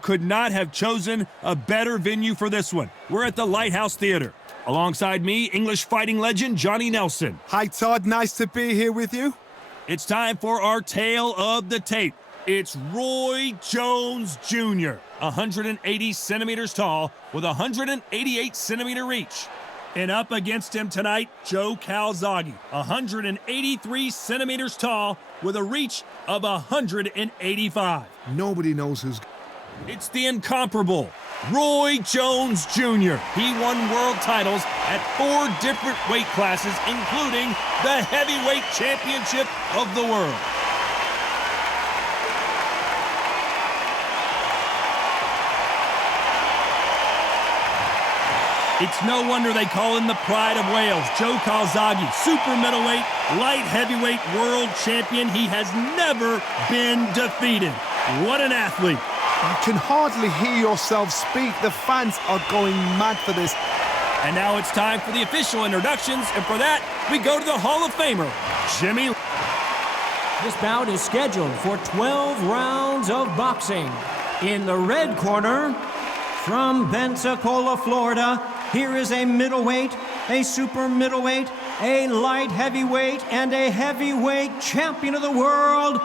Could not have chosen a better venue for this one. We're at the Lighthouse Theater. Alongside me, English fighting legend Johnny Nelson. Hi, Todd. Nice to be here with you. It's time for our tale of the tape. It's Roy Jones Jr., 180 centimeters tall with 188 centimeter reach. And up against him tonight, Joe Calzaghe, 183 centimeters tall with a reach of 185. Nobody knows who's... It's the incomparable Roy Jones Jr. He won world titles at 4 different weight classes, including the heavyweight championship of the world. It's no wonder they call him the pride of Wales. Joe Calzaghe, super middleweight, light heavyweight world champion. He has never been defeated. What an athlete. You can hardly hear yourself speak. The fans are going mad for this. And now it's time for the official introductions, and for that, we go to the Hall of Famer, Jimmy. This bout is scheduled for 12 rounds of boxing. In the red corner, from Pensacola, Florida, here is a middleweight, a super middleweight, a light heavyweight, and a heavyweight champion of the world,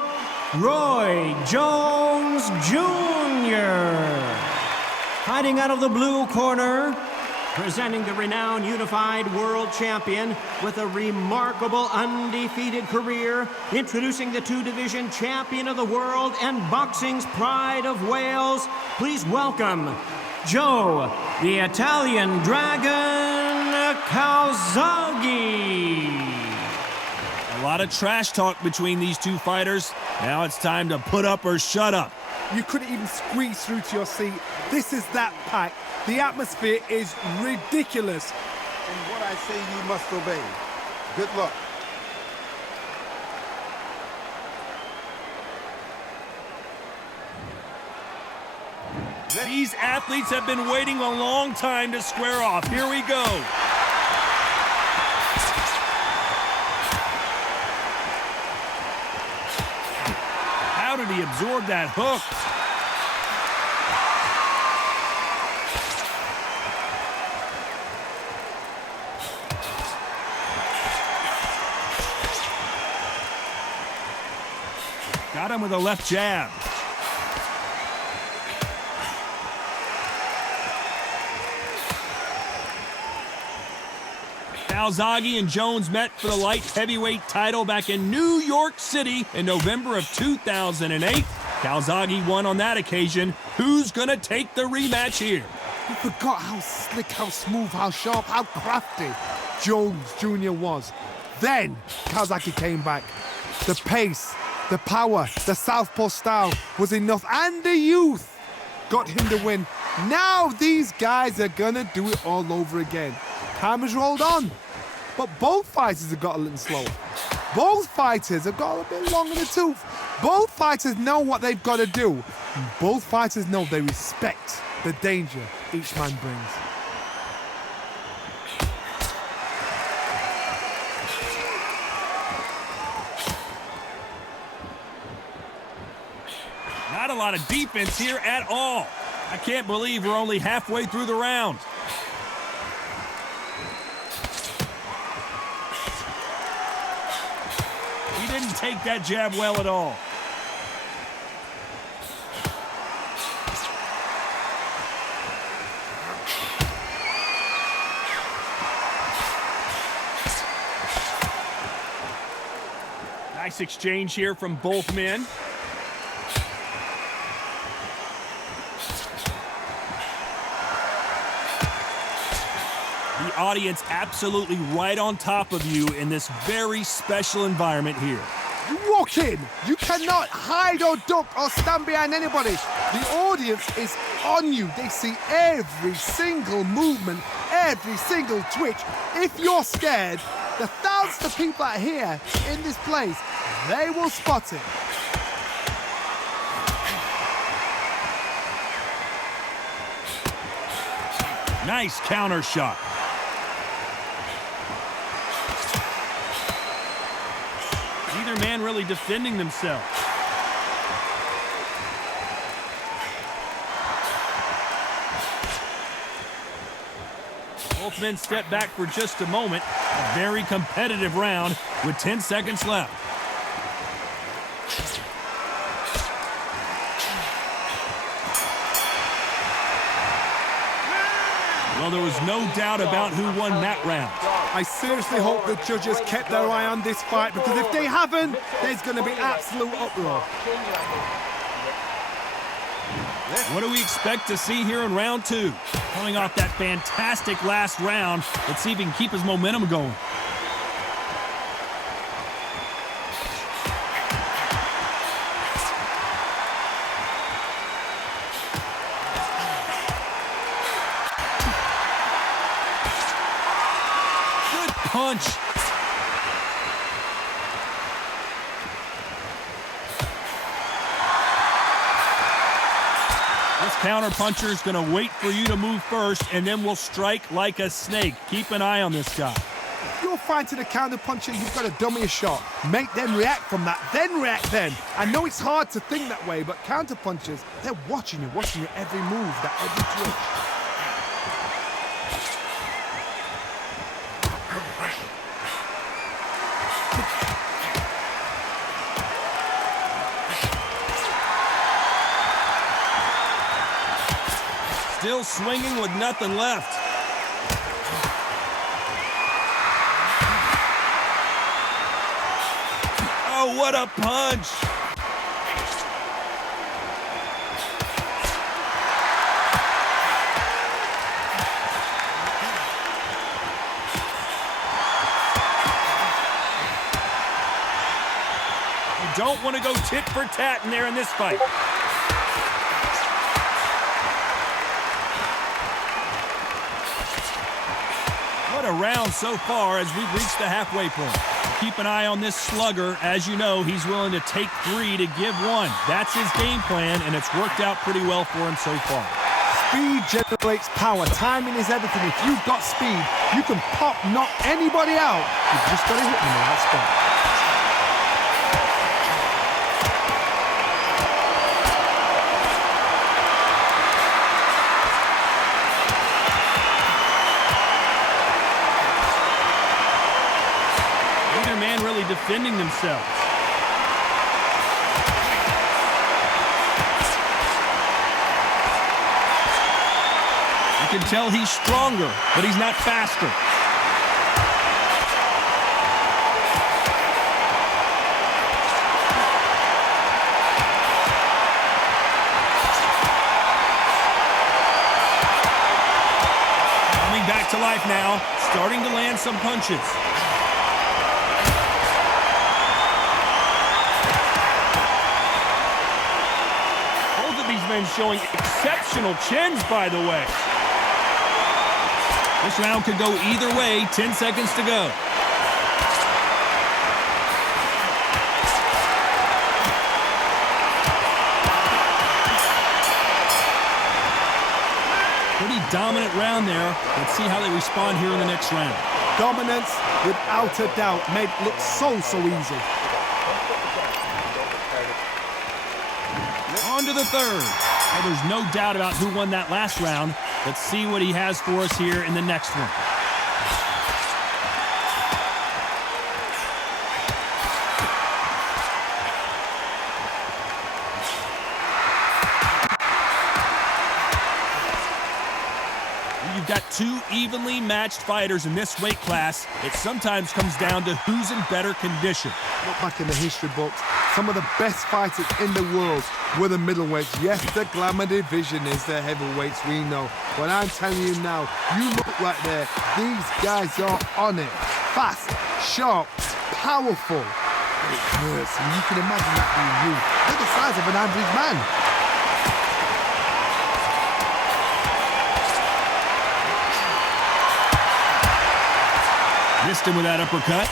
Roy Jones Jr. Hiding out of the blue corner, presenting the renowned unified world champion with a remarkable undefeated career, introducing the 2-division champion of the world and boxing's pride of Wales, please welcome Joe, the Italian Dragon Calzaghe. A lot of trash talk between these two fighters. Now it's time to put up or shut up. You couldn't even squeeze through to your seat. This is that packed. The atmosphere is ridiculous. And what I say you must obey. Good luck. These athletes have been waiting a long time to square off. Here we go. How did he absorb that hook? Got him with a left jab. Calzaghe and Jones met for the light heavyweight title back in New York City in November of 2008. Calzaghe won on that occasion. Who's gonna take the rematch here? You forgot how slick, how smooth, how sharp, how crafty Jones Jr. was. Then Calzaghe came back. The pace, the power, the southpaw style was enough, and the youth got him to win. Now these guys are gonna do it all over again. Time has rolled on, but both fighters have got a little slower. Both fighters have got a bit long in the tooth. Both fighters know what they've got to do. And both fighters know they respect the danger each man brings. Not a lot of defense here at all. I can't believe we're only halfway through the round. He didn't take that jab well at all. Nice exchange here from both men. The audience absolutely right on top of you in this very special environment here. You walk in, you cannot hide or duck or stand behind anybody. The audience is on you. They see every single movement, every single twitch. If you're scared, the thousands of people out here in this place, they will spot it. Nice counter shot. Neither man really defending themselves. Both men step back for just a moment. A very competitive round with 10 seconds left. Well, there was no doubt about who won that round. I seriously hope the judges kept their eye on this fight, because if they haven't, there's going to be absolute uproar. What do we expect to see here in round 2? Coming off that fantastic last round, let's see if he can keep his momentum going. Punch. This counter-puncher is going to wait for you to move first, and then will strike like a snake. Keep an eye on this guy. If you're fighting a counter-puncher, you've got to dummy a shot. Make them react from that, then react then. I know it's hard to think that way, but counter-punchers, they're watching you every move, that every twitch. Still swinging with nothing left. Oh, what a punch! You don't want to go tit for tat in there in this fight. What a round so far as we've reached the halfway point. Keep an eye on this slugger. As you know, he's willing to take 3 to give 1. That's his game plan, and it's worked out pretty well for him so far. Speed generates power. Timing is everything. If you've got speed, you can knock anybody out. You've just got to hit them in the right spot. Defending themselves. You can tell he's stronger, but he's not faster. Coming back to life now, starting to land some punches. Men showing exceptional chins, by the way. This round could go either way. 10 seconds to go. Pretty dominant round there. Let's see how they respond here in the next round. Dominance, without a doubt, made it look so easy. On to the third. Well, there's no doubt about who won that last round. Let's see what he has for us here in the next one. You've got 2 evenly matched fighters in this weight class. It sometimes comes down to who's in better condition. Look back in the history books. Some of the best fighters in the world were the middleweights. Yes, the glamour division is the heavyweights, we know. But I'm telling you now, you look right there, these guys are on it. Fast, sharp, powerful. It hurts, and you can imagine that being you. They're the size of an average man. Missed him with that uppercut.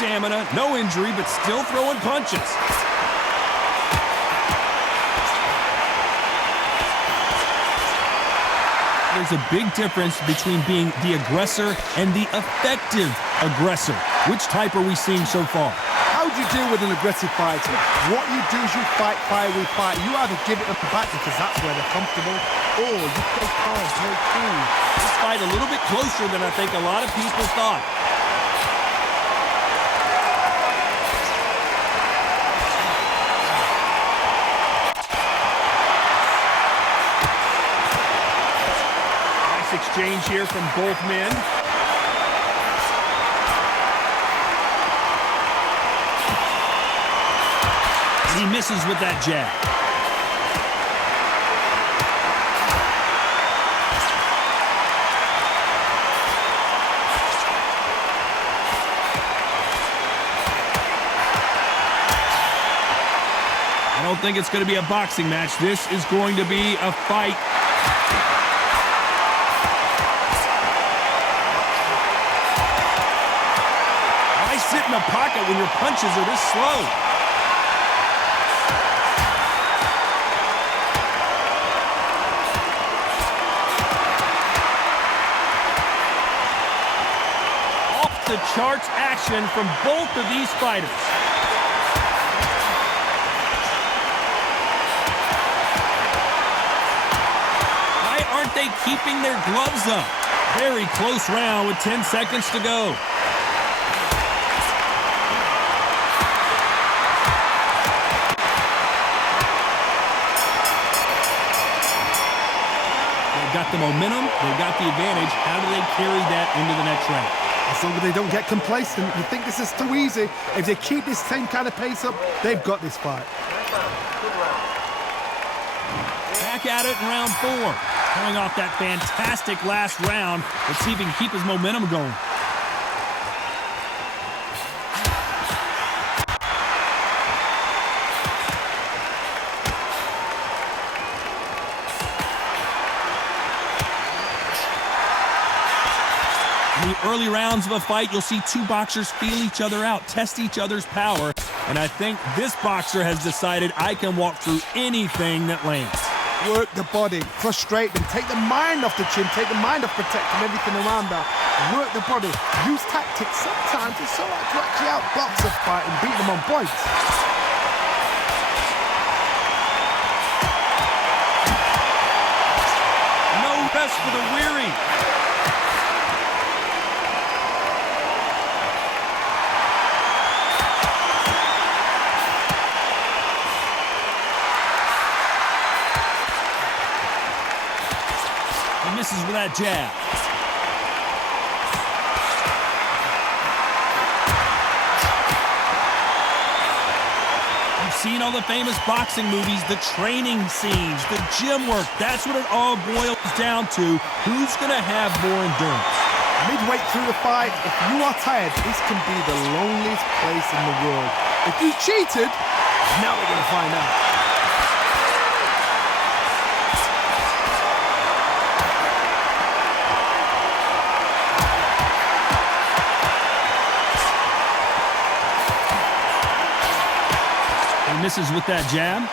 Stamina, no injury, but still throwing punches. There's a big difference between being the aggressor and the effective aggressor. Which type are we seeing so far? How do you deal with an aggressive fighter? What you do is you fight, fire with fire. You either give it them back because that's where they're comfortable, or you play calm, play cool. This fight a little bit closer than I think a lot of people thought. Nice exchange here from both men. He misses with that jab. I don't think it's going to be a boxing match. This is going to be a fight. Why sit in the pocket when your punches are this slow? The charts action from both of these fighters. Why aren't they keeping their gloves up? Very close round with 10 seconds to go. They've got the momentum, they've got the advantage. How do they carry that into the next round? As long as they don't get complacent, you think this is too easy. If they keep this same kind of pace up, they've got this fight. Back at it in round 4. Coming off that fantastic last round. Let's see if he can keep his momentum going. In the early rounds of a fight, you'll see two boxers feel each other out, test each other's power, and I think this boxer has decided I can walk through anything that lands. Work the body, frustrate them, take the mind off the chin, take the mind off protecting everything around that. Work the body, use tactics. Sometimes it's so hard to actually outbox a fight and beat them on points. No rest for the weary. Misses with that jab. You've seen all the famous boxing movies, the training scenes, the gym work. That's what it all boils down to. Who's going to have more endurance? Midway through the fight, if you are tired, this can be the loneliest place in the world. If you cheated, now we're going to find out. Misses with that jab.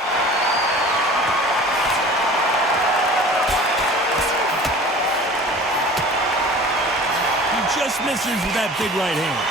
He just misses with that big right hand.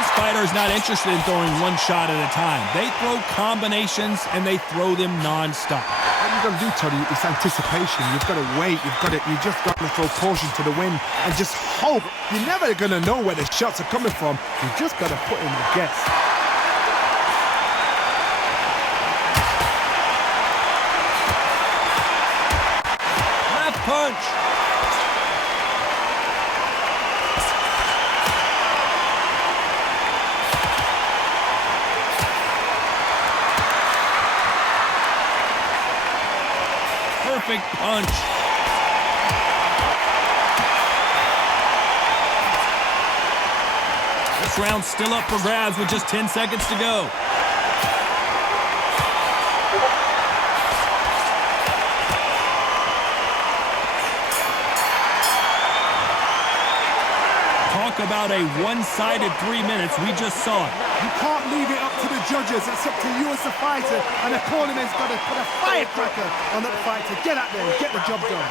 This fighter is not interested in throwing one shot at a time. They throw combinations and they throw them non-stop. What you've got to do, Tony, is anticipation. You've got to wait. You just got to throw caution to the wind and just hope. You're never going to know where the shots are coming from. You just got to put in a guess. Left punch. Perfect punch. This round's still up for grabs with just 10 seconds to go. Talk Talk about a one-sided 3 minutes. We just saw it. You can't leave it up to the judges. It's up to you as the fighter, and the cornerman's got to put a firecracker on that fight to get out there and get the job done.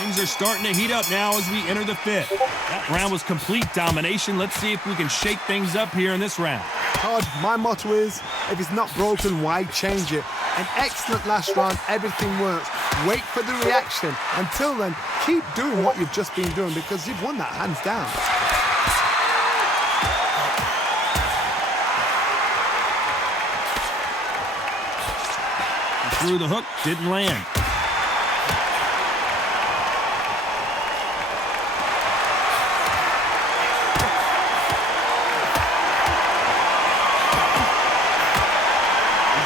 Things are starting to heat up now as we enter the 5th. That round was complete domination. Let's see if we can shake things up here in this round. Todd, my motto is, if it's not broken, why change it? An excellent last round, everything works. Wait for the reaction. Until then, keep doing what you've just been doing because you've won that hands down. He threw the hook, didn't land.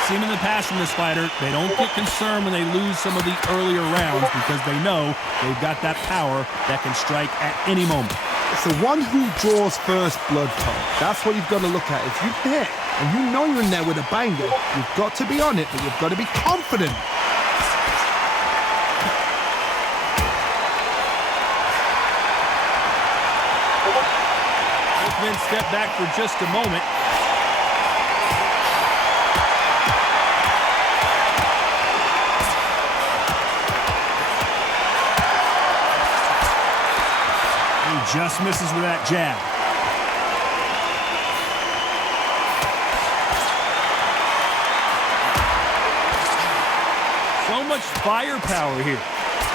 Seen in the past from this fighter, they don't get concerned when they lose some of the earlier rounds because they know they've got that power that can strike at any moment. It's the one who draws first blood, Tom. That's what you've got to look at. If you hit and you know you're in there with a banger, you've got to be on it, but you've got to be confident. Both men step back for just a moment. Just misses with that jab. So much firepower here.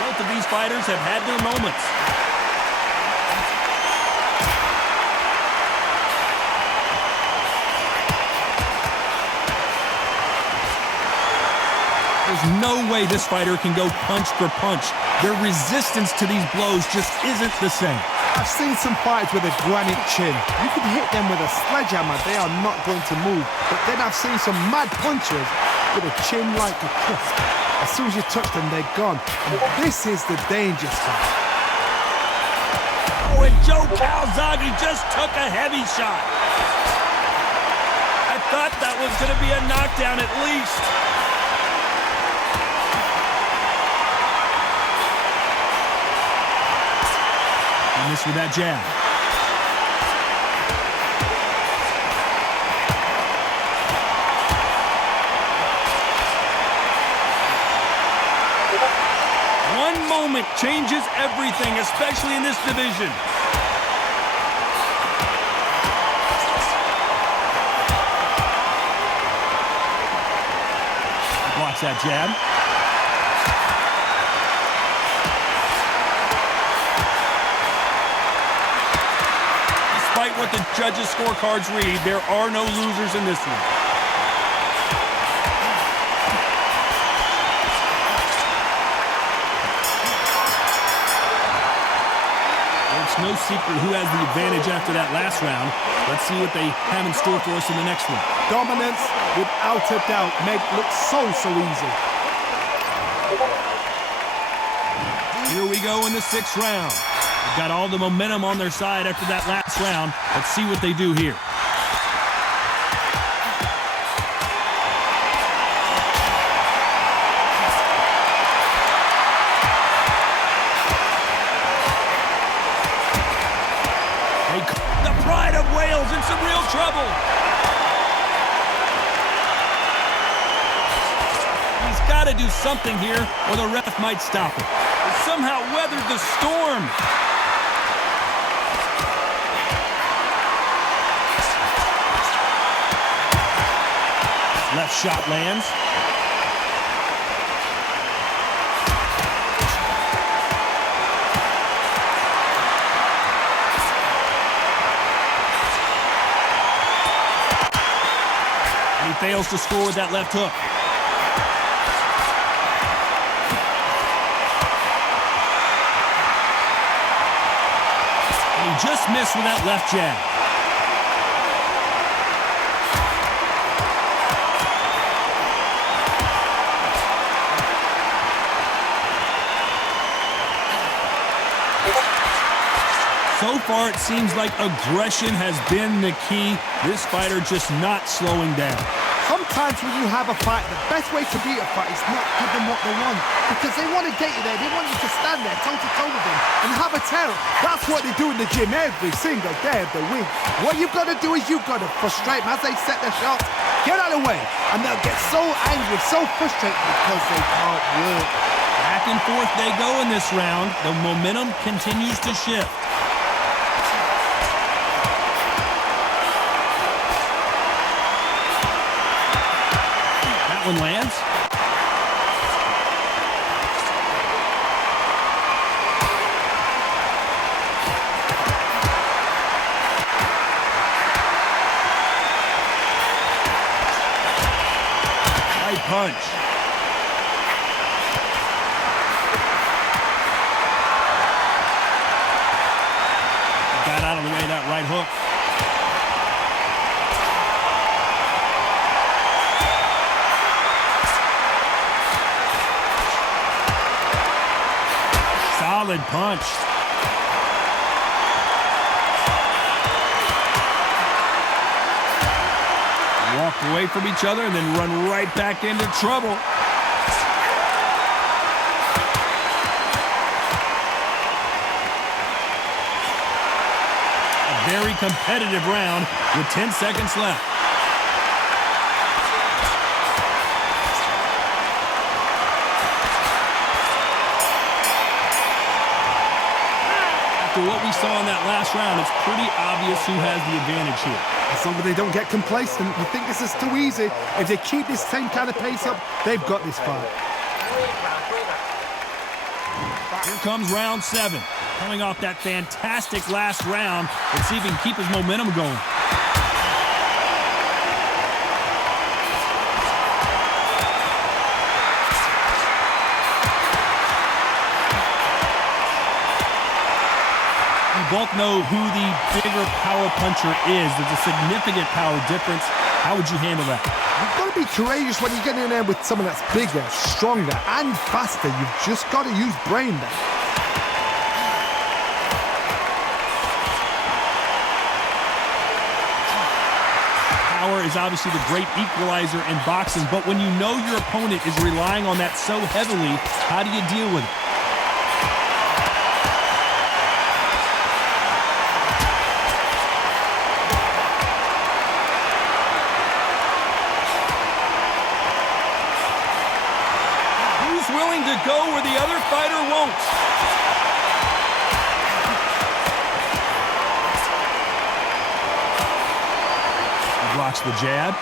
Both of these fighters have had their moments. There's no way this fighter can go punch for punch. Their resistance to these blows just isn't the same. I've seen some fighters with a granite chin. You can hit them with a sledgehammer, they are not going to move. But then I've seen some mad punchers with a chin like a crisp. As soon as you touch them, they're gone. And this is the danger spot. Oh, and Joe Calzaghe just took a heavy shot. I thought that was going to be a knockdown at least. Missed with that jab. One moment changes everything, especially in this division. Blocks that jab. Despite what the judges' scorecards read, there are no losers in this one. It's no secret who has the advantage after that last round. Let's see what they have in store for us in the next one. Dominance, without a doubt, make it look so easy. Here we go in the 6th round. They've got all the momentum on their side after that last round. Let's see what they do here. The pride of Wales in some real trouble. He's got to do something here or the ref might stop him. He somehow weathered the storm. Left shot lands. And he fails to score with that left hook. And he just missed with that left jab. So far, it seems like aggression has been the key. This fighter just not slowing down. Sometimes times when you have a fight, the best way to beat a fight is not give them what they want. Because they want to get you there. They want you to stand there toe-to-toe with them and have a tell. That's what they do in the gym every single day of the week. What you've got to do is you've got to frustrate them as they set their shots. Get out of the way. And they'll get so angry, so frustrated because they can't work. Back and forth they go in this round. The momentum continues to shift. That one lands. Right punch. Got out of the way of that right hook. Solid punch. Walk away from each other and then run right back into trouble. A very competitive round with 10 seconds left. After what we saw in that last round, it's pretty obvious who has the advantage here. As long as they don't get complacent, you think this is too easy. If they keep this same kind of pace up, they've got this fight. Here comes round 7. Coming off that fantastic last round. Let's see if he can keep his momentum going. Both know who the bigger power puncher is. There's a significant power difference. How would you handle that? You've got to be courageous when you get in there with someone that's bigger, stronger, and faster. You've just got to use brain there. Power is obviously the great equalizer in boxing, but when you know your opponent is relying on that so heavily, how do you deal with it? Willing to go where the other fighter won't. He blocks the jab.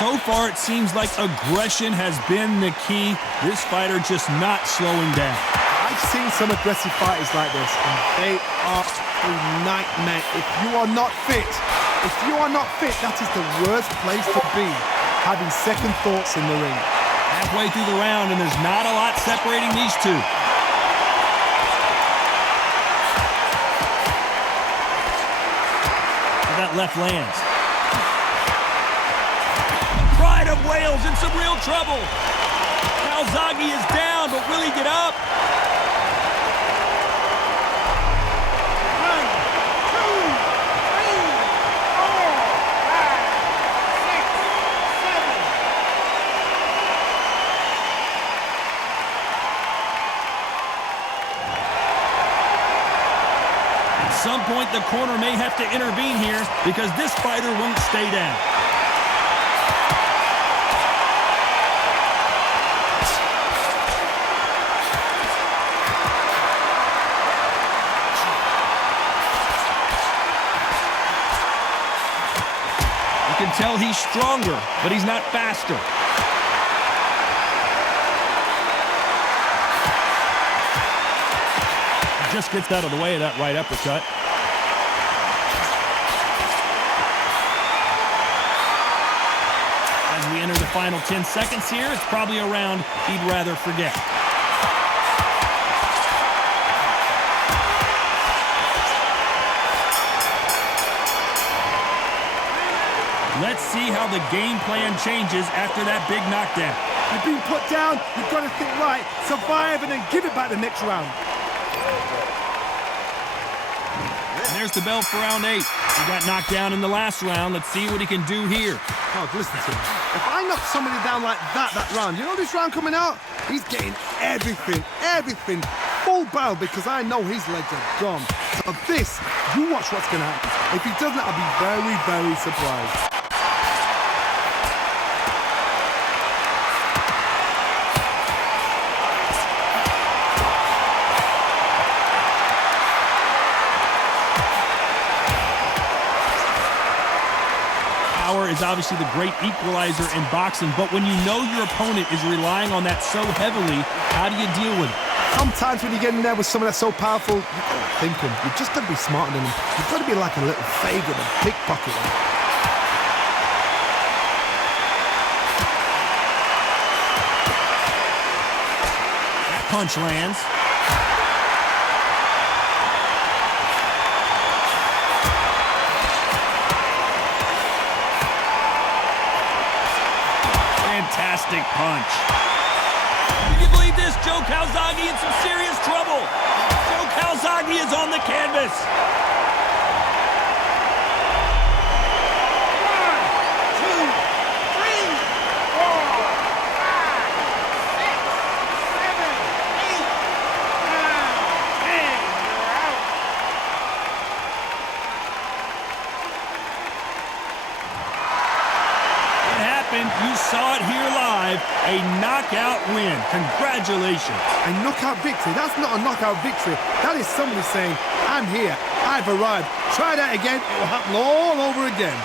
So far, it seems like aggression has been the key. This fighter just not slowing down. I've seen some aggressive fighters like this, and they are a nightmare. If you are not fit, that is the worst place to be, having second thoughts in the ring. Halfway through the round, and there's not a lot separating these two. That left lands. The Pride of Wales in some real trouble. Calzaghe is down, but will he get up? At some point, the corner may have to intervene here because this fighter won't stay down. You can tell he's stronger, but he's not faster. Just gets out of the way of that right uppercut. As we enter the final 10 seconds here, it's probably a round he'd rather forget. Let's see how the game plan changes after that big knockdown. You've been put down, you've got to think right, survive, and then give it back the next round. And there's the bell for round 8. He got knocked down in the last round. Let's see what he can do here. Oh, listen to me. If I knock somebody down like that round, you know this round coming out? He's getting everything, full barrel, because I know his legs are gone. So this, you watch what's going to happen. If he doesn't, I'll be very, very surprised. Power is obviously the great equalizer in boxing, but when you know your opponent is relying on that so heavily, how do you deal with it? Sometimes when you get in there with someone that's so powerful, you've got to think him. You've just got to be smarter than him. You've got to be like a little faggot and pickpocket him. That punch lands. Fantastic punch. Can you believe this? Joe Calzaghe in some serious trouble. Joe Calzaghe is on the canvas. 1, 2, 3, 4, 5, 6, 7, 8, 9, 10. You saw it here live. A knockout win. Congratulations. A knockout victory? That's not a knockout victory. That is somebody saying, I'm here, I've arrived. Try that again, it will happen all over again.